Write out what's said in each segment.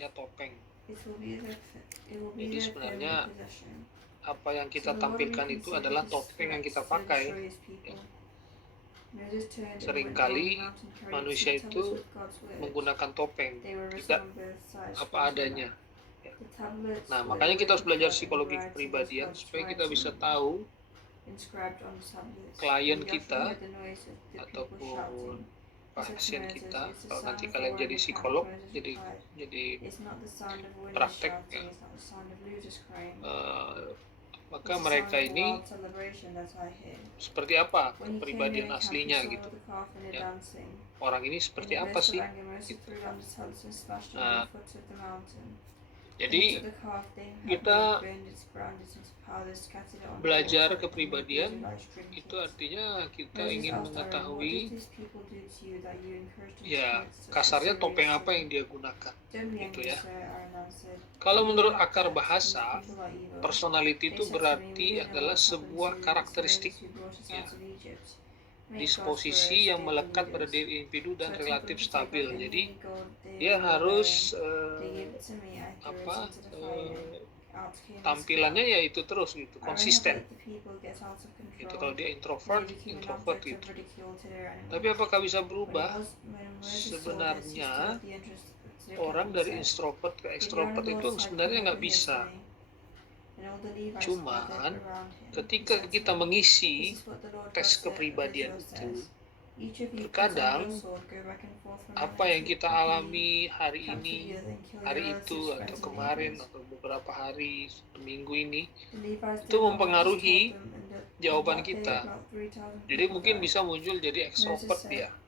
namanya topeng. it will be Jadi their sebenarnya permanent possession. apa yang kita So the Lord tampilkan itu reconsidered adalah his topeng yang kita threats to pakai. destroy his people. Moses turned and went down Seringkali the mountain carrying manusia two tablets itu with God's word. menggunakan topeng, They were written tidak on both sides apa front and adanya. back. The tablets Nah, were makanya the kita word harus of belajar God, and the psikologi writing was kepribadian God's supaya kita bisa writing tahu inscribed on the tablets. klien When Joshua kita heard the noise of the people ataupun shouting, he said to pasien Moses, kita. "It's the Kalau sound nanti of a kalian war jadi in the camp." psikolog, Moses jadi replied, "It's not the sound of winners praktek shouting, ya. it's not the sound of losers crying. Maka It's the mereka sound of a ini wild celebration that I hear." seperti apa When he came in kepribadian the camp, he aslinya saw gitu the calf and it ya. dancing. Orang ini In seperti a apa burst of sih anger, Moses gitu. threw down the tablets and smashed them Nah, on the foot of the mountain. jadi Then he took the calf they had kita made, burned it, ground it into powder, scattered it on the belajar water, and made the kepribadian Israelites drink itu it. artinya kita Moses ingin asked Aaron, "What mengetahui did these people do to you that you encouraged them to ya commit such a kasarnya serious topeng apa sin?" yang dia gunakan "Don't be gitu angry, ya. sir," Aaron answered. Kalau "We menurut know akar that these bahasa, people are evil." personality They itu said to me, "We berarti don't know adalah what's happened sebuah to this karakteristik Moses who brought us ya, out of Egypt. Make God's disposisi words, yang they melekat pada leaders." diri individu dan So I told relatif them to take stabil. out Jadi any gold they dia were harus wearing. They gave it to me, I threw it apa into the fire. Out came this tampilannya calf. ya itu terus gitu, Aaron had konsisten let the people get out of gitu. control. Kalau dia They introvert became an introvert object of gitu. ridicule to their Tapi enemies. apakah bisa When berubah? Moses saw this, he Sebenarnya stood at the entrance to the orang camp and dari said, introvert ke "Did you on extrovert the itu Lord's side sebenarnya come nggak over here bisa. today?" And all the Levites Cuman gathered around him. He ketika said to kita them, mengisi "This is what the Lord tes God of kepribadian Israel itu, says. Each of you put terkadang on your sword, go back and forth from apa yang kita alami hari camp to ini, the other, and kill your hari relatives, itu, atau friends, and kemarin, neighbors." atau beberapa hari, minggu ini, The Levites itu did what Moses mempengaruhi told them, and jawaban that day kita. about 3,000 Jadi people mungkin died. bisa muncul jadi Moses extrovert said, dia, atau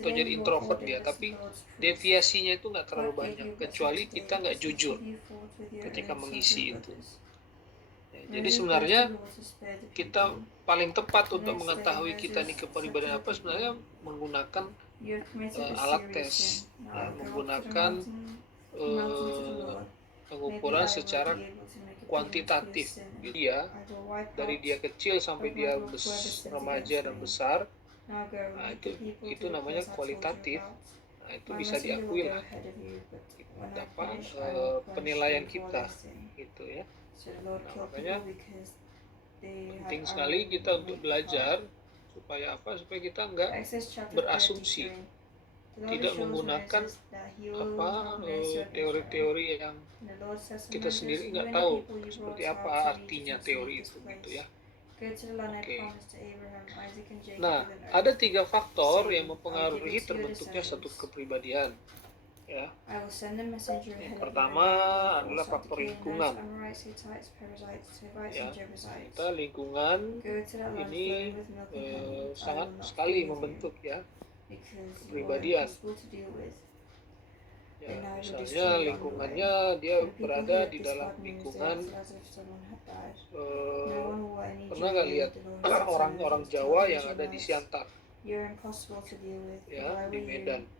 "Today jadi you are introvert ordered dia, as tapi the Lord's priests. deviasinya itu nggak terlalu God gave banyak, you a blessing kecuali today kita nggak because each jujur of you fought with your ketika own sons mengisi and itu. brothers." Ya, jadi Moses sebenarnya begged the Lord to spare the kita people. paling tepat The untuk next day, mengetahui kita Moses ini said kepribadian to apa the sebenarnya people, menggunakan "You have committed a alat serious tes, sin. Now ya, go up to the menggunakan mountain to the Lord. Maybe pengukuran I will secara be able to make a payment for your kuantitatif. sin. Dia I will wipe dari out dia kecil sampai of my dia book whoever sins remaja against dan me. besar. Now go, Nah, lead the people itu to the namanya place I told you kualitatif. about. Nah, itu My bisa messenger will diakui go lah ahead of you, but when I apa finish, I will punish penilaian them for kita their sin." gitu ya. So the Lord Nah, killed makanya people because they had penting sekali Aaron kita untuk make the belajar calf. supaya apa? Supaya kita nggak Exodus chapter berasumsi, 33. The Lord tidak assures menggunakan Moses that he will apa have mercy on Israel. teori-teori yang And the Lord says to kita Moses, sendiri "You nggak and the tahu people you seperti brought apa out of artinya Egypt must teori leave itu this gitu place. ya. Go to the land I Oke. promised to Abraham, Isaac, and Jacob Nah, with an ada oath, 3 faktor saying, yang I will mempengaruhi give it to your terbentuknya satu descendants. kepribadian ya. I will send a messenger Yang ahead of you, pertama and they will adalah force out faktor the lingkungan Canaanites, Amorites, Hittites, Perizzites, Hivites, ya. and Jebusites. Kita lingkungan Go to that land ini flowing with milk and honey. I sangat will not sekali fail you, membentuk ya because you are kepribadian. impossible to deal with. Ya, And I will misalnya destroy you on the way. lingkungannya dia When people berada heard di this dalam bad news, they lingkungan acted as if someone had died. No one wore any pernah nggak jewelry, lihat the Lord said to orang-orang Moses, Jawa "Tell the yang ada di Israelites, Siantar you're impossible to deal with. If ya I di were you, Medan. I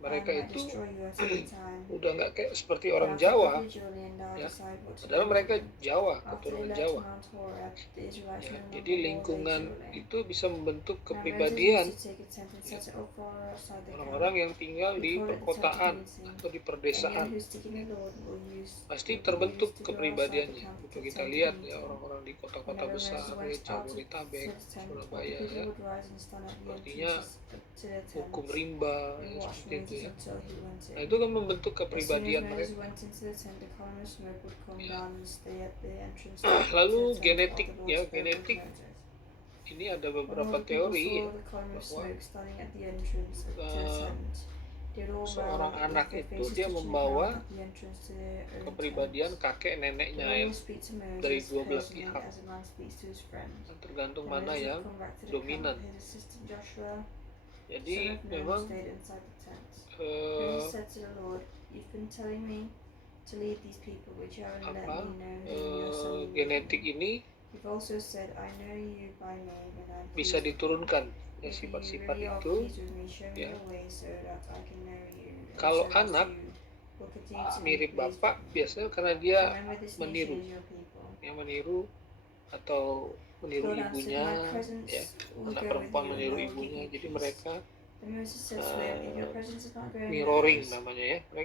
Mereka might itu destroy you at any time." udah nggak kayak seperti Now orang take off Jawa your jewelry and now ya. decide what to Padahal do with mereka them. Jawa, After they keturunan left Jawa. Mount Horeb, the Israelites Ya, no jadi longer wore their lingkungan jewelry. itu bisa membentuk Now Moses kepribadian used to take a tent and set it up far outside the camp. orang-orang yang tinggal We di call it the tent of perkotaan meeting. atau di Anyone perdesaan. who's seeking the Lord will use Pasti will be terbentuk used to go outside the kepribadiannya. camp Itu to the kita tent of lihat ya meeting. orang-orang di kota-kota Whenever besar, Moses went out to Jabodetabek, the tent, all the Surabaya people ya. would rise and stand at the Artinya entrances to the tent hukum rimba and ya, watch seperti itu Moses ya. until he went Nah, in. itu kan membentuk As soon as kepribadian Moses mereka. went into the tent, a column of smoke would come Ya. down and stay at the entrance to the Lalu tent while genetik the ya, Lord's word was genetik noted. ini ada When all beberapa the people teori saw ya, the column of bahwa smoke standing at the entrance to the eh, tent, they would all seorang bow anak with their itu faces dia touching the membawa ground at the entrance to their own kepribadian tent. kakek The neneknya Lord ya, will speak to dari Moses dua belah personally pihak. as a man speaks to his friend. Tergantung Then mana Moses yang would come back to the camp. dominan. His assistant Joshua, Jadi son of Nun, memang stayed inside the tent. eh, Moses said to the Lord, "You've been telling me to lead these people, but you haven't let apa me know who you're sending me genetik for. ini You've also said, I know you by name, and I'm bisa pleased with you. diturunkan ya, If you sifat-sifat really are itu. pleased with me, show me Ya. your way so that I can know you, and Kalau so that anak you will continue to be mirip pleased bapak with me. biasanya karena dia Remember, this nation meniru, is your people." yang meniru atau meniru God answered, ibunya "My presence ya, will anak go with perempuan you, and meniru I will give ibunya. you Jadi peace." mereka Then Moses said to him, "If your presence is not going with mirroring us, namanya ya.